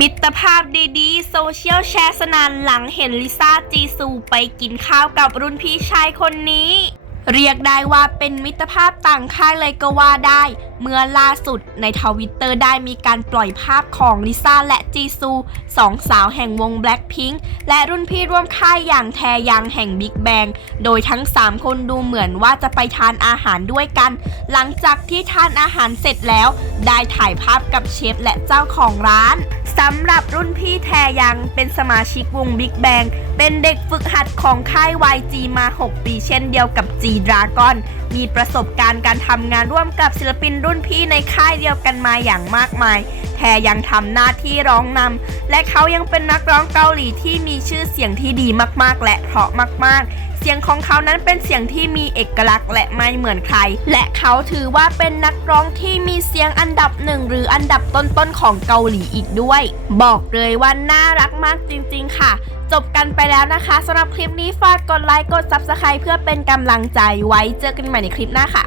มิตรภาพดีๆ โซเชียลแชร์สนานหลังเห็นลิซ่าจีซูไปกินข้าวกับรุ่นพี่ชายคนนี้ เรียกได้ว่าเป็นมิตรภาพต่างค่ายเลยก็ว่าได้เมื่อล่าสุดในทวิตเตอร์ได้มีการปล่อยภาพของลิซ่าและจีซูสองสาวแห่งวง Blackpink และรุ่นพี่ร่วมค่ายอย่างแทยังแห่ง Big Bang โดยทั้ง 3 คนดูเหมือนว่าจะไปทานอาหารด้วยกัน หลังจากที่ทานอาหารเสร็จแล้ว ได้ถ่ายภาพกับเชฟและเจ้าของร้านสำหรับรุ่นพี่แทยังเป็นสมาชิกวง Big Bang เป็นเด็กฝึกหัดของค่าย YG มา 6 ปีเช่นเดียวกับ G Dragon มีประสบการณ์การทำงานร่วมกับศิลปินรุ่นพี่ในค่ายเดียวกันมาอย่างมากมาย แทยังทำหน้าที่ร้องนำ และเขายังเป็นนักร้องเกาหลีที่มีชื่อเสียงที่ดีมากๆ และเพราะมาก ๆเสียงของเขานั้นเป็นเสียงที่มีเอกลักษณ์และไม่เหมือนใคร และเขาถือว่าเป็นนักร้องที่มีเสียงอันดับหนึ่งหรืออันดับต้นๆของเกาหลีอีกด้วย บอกเลยว่าน่ารักมากจริงๆค่ะ จบกันไปแล้วนะคะสำหรับคลิปนี้ฝากกดไลค์กด Subscribe เพื่อเป็นกำลังใจไว้เจอกันใหม่ในคลิปหน้าค่ะ